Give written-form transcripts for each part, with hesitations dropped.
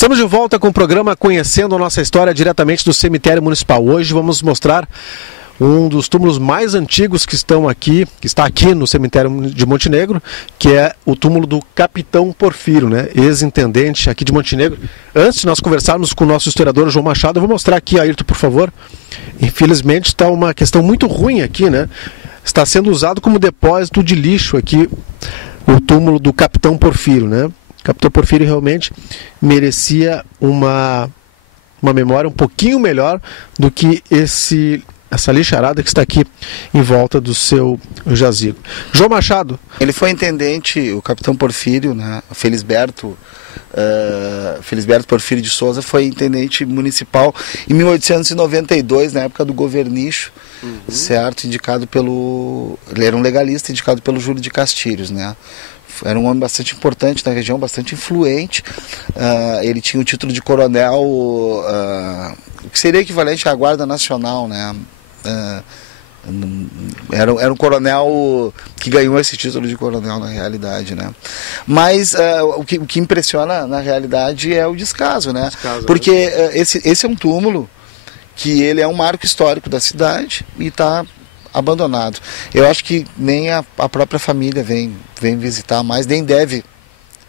Estamos de volta com o programa Conhecendo a Nossa História diretamente do Cemitério Municipal. Hoje vamos mostrar um dos túmulos mais antigos que está aqui no cemitério de Montenegro, que é o túmulo do Capitão Porfírio, né? Ex-intendente aqui de Montenegro. Antes de nós conversarmos com o nosso historiador João Machado, eu vou mostrar aqui, Ayrton, por favor. Infelizmente está uma questão muito ruim aqui, né? Está sendo usado como depósito de lixo aqui o túmulo do Capitão Porfírio, né? O Capitão Porfírio realmente merecia uma memória um pouquinho melhor do que essa lixarada que está aqui em volta do seu jazigo. João Machado. Ele foi intendente, o Capitão Porfírio, né? Felisberto Porfírio de Souza foi intendente municipal em 1892, na época do governicho, certo? Indicado ele era um legalista indicado pelo Júlio de Castilhos, né? Era um homem bastante importante na região, bastante influente. Ele tinha o título de coronel, que seria equivalente à Guarda Nacional, né? Era um coronel que ganhou esse título de coronel na realidade, né? Mas o que impressiona na realidade é o descaso, né? Porque esse é um túmulo que ele é um marco histórico da cidade e está abandonado. Eu acho que nem a própria família vem visitar mais, nem deve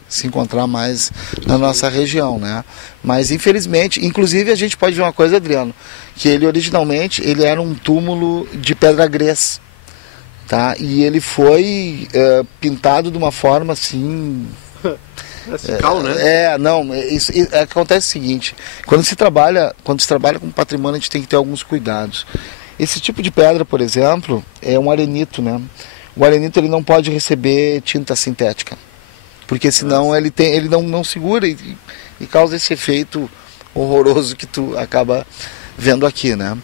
se encontrar mais na nossa região, né? Mas infelizmente, inclusive a gente pode ver uma coisa, Adriano, que ele originalmente era um túmulo de pedra grés, tá? E ele foi pintado de uma forma assim... Acontece o seguinte, quando se trabalha com patrimônio, a gente tem que ter alguns cuidados. Esse tipo de pedra, por exemplo, é um arenito, né? O arenito ele não pode receber tinta sintética, porque senão ele não segura e causa esse efeito horroroso que tu acaba vendo aqui, né?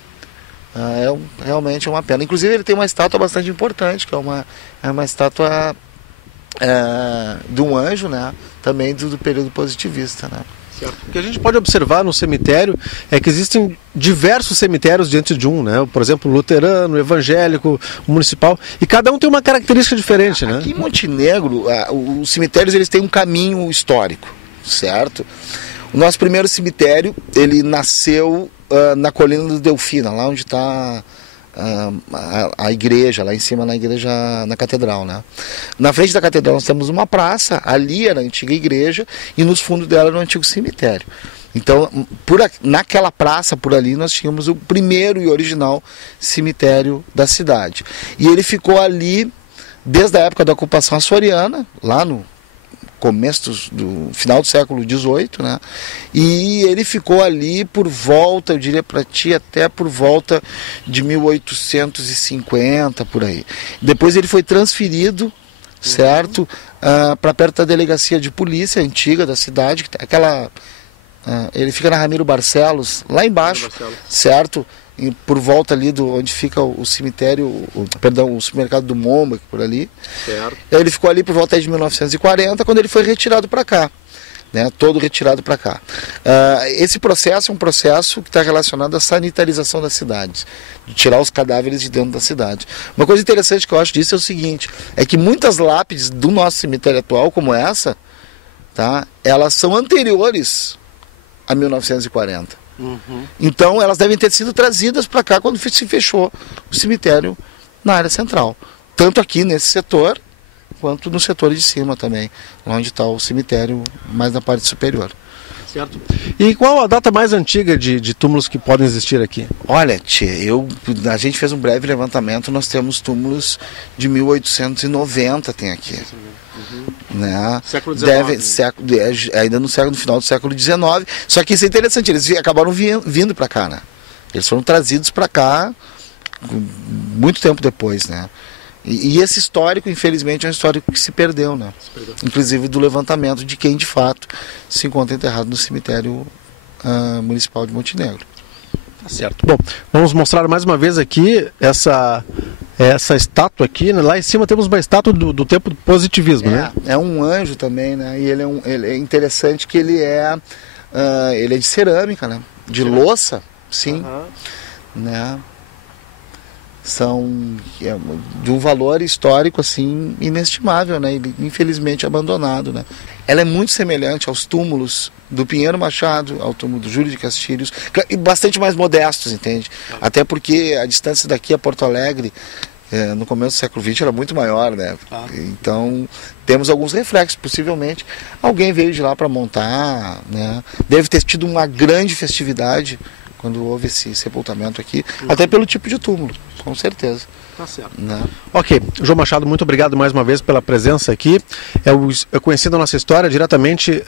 Realmente é uma pena. Inclusive ele tem uma estátua bastante importante, que é uma estátua de um anjo, né? Também do período positivista, né? O que a gente pode observar no cemitério é que existem diversos cemitérios diante de um, né? Por exemplo, o luterano, o evangélico, o municipal, e cada um tem uma característica diferente, né? Aqui em Montenegro, os cemitérios eles têm um caminho histórico, certo? O nosso primeiro cemitério, ele nasceu na Colina do Delfina, lá onde está a igreja, lá em cima na igreja, na catedral, né? Na frente da catedral nós temos uma praça, ali era a antiga igreja e nos fundos dela era o antigo cemitério. Então, naquela praça por ali nós tínhamos o primeiro e original cemitério da cidade. E ele ficou ali desde a época da ocupação açoriana, lá no começo do final do século XVIII, né? E ele ficou ali por volta, eu diria para ti, até por volta de 1850, por aí. Depois ele foi transferido, certo, para perto da delegacia de polícia antiga da cidade, ele fica na Ramiro Barcelos, lá embaixo, certo? Por volta ali onde fica o cemitério, o supermercado do Momba, por ali. Certo. Ele ficou ali por volta de 1940, quando ele foi retirado para cá, né? Todo retirado para cá. Esse processo é um processo que está relacionado à sanitarização das cidades, de tirar os cadáveres de dentro da cidade. Uma coisa interessante que eu acho disso é o seguinte, é que muitas lápides do nosso cemitério atual, como essa, tá? Elas são anteriores a 1940. Então elas devem ter sido trazidas para cá quando se fechou o cemitério na área central, tanto aqui nesse setor quanto no setor de cima também, lá onde está o cemitério mais na parte superior. Certo. E qual a data mais antiga de túmulos que podem existir aqui? Olha, a gente fez um breve levantamento, nós temos túmulos de 1890 tem aqui. Né? Século XIX. Ainda no final do século XIX. Só que isso é interessante, eles acabaram vindo para cá, né? Eles foram trazidos para cá muito tempo depois, né? E esse histórico, infelizmente, é um histórico que se perdeu, né? Inclusive do levantamento de quem de fato se encontra enterrado no cemitério municipal de Montenegro. Tá certo. Bom, vamos mostrar mais uma vez aqui essa estátua aqui, né? Lá em cima temos uma estátua do tempo do positivismo, né? É um anjo também, né? E ele é interessante que ele é de cerâmica, né? De louça, sim, né? São de um valor histórico assim inestimável, né? E, infelizmente abandonado, né? Ela é muito semelhante aos túmulos do Pinheiro Machado ao túmulo do Júlio de Castilhos, e bastante mais modestos, entende? Até porque a distância daqui a Porto Alegre, no começo do século XX, era muito maior, né? Então, temos alguns reflexos, possivelmente. Alguém veio de lá para montar, né? Deve ter tido uma grande festividade quando houve esse sepultamento aqui, até pelo tipo de túmulo, com certeza. Tá certo. Né? Ok, João Machado, muito obrigado mais uma vez pela presença aqui. Conhecendo a nossa história diretamente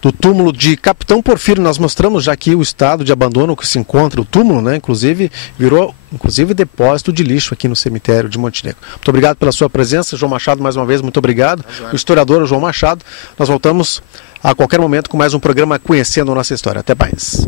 do túmulo de Capitão Porfírio. Nós mostramos já aqui o estado de abandono que se encontra o túmulo, né? Inclusive, virou depósito de lixo aqui no cemitério de Montenegro. Muito obrigado pela sua presença, João Machado, mais uma vez, muito obrigado. O historiador João Machado. Nós voltamos a qualquer momento com mais um programa Conhecendo a Nossa História. Até mais.